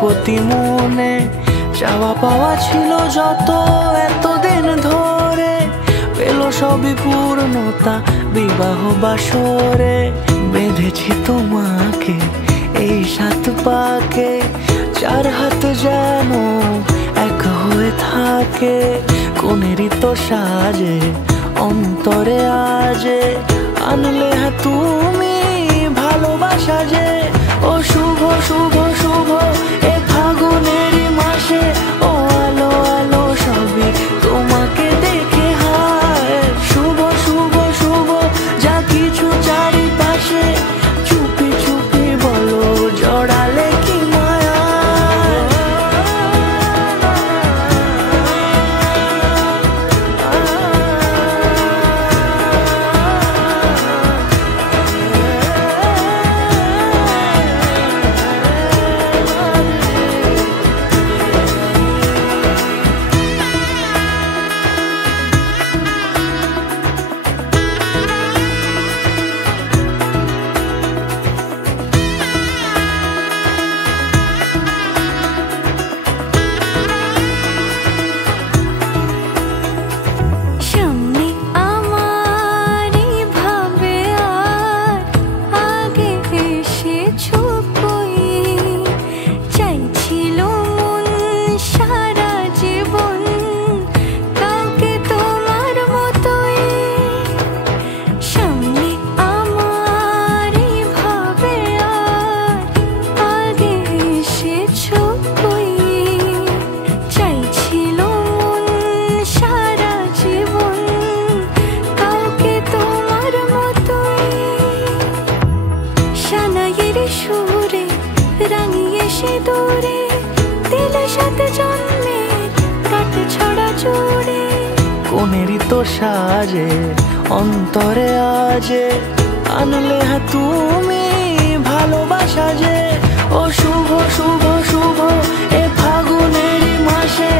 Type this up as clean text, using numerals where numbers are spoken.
প্রতি মনে চাওয়া পাওয়া ছিল যত এতদিন ধরে, পেল সবই পূর্ণতা বিবাহ বাসরে। বেঁধেছি তোমাকে এই 7 পাকে, 4 হাত যেন এক হয়ে থাকে। কোনেরই তো সাজে অন্তরে আজে আনলে তুমি ভালোবাসা যে। ও শুভ শুভ শুভ এ ফাগুনেরই মাসে, ও আলো আলো সবই তোমাকে দেখে হায়। শুভ শুভ শুভ যা কিছু চারিপাশে, চুপি চুপি বলো জড়ালে কি মায়া। সুরে রাঙিয়ে সে দূরে দিলে 7 জন্মের কাট ছড়া জোড়ে। কোনেরই তো সাজে অন্তরে আজে আনলে তুমি ভালোবাসা যে। ও শুভ শুভ শুভ এ ফাগুনেরই মাসে,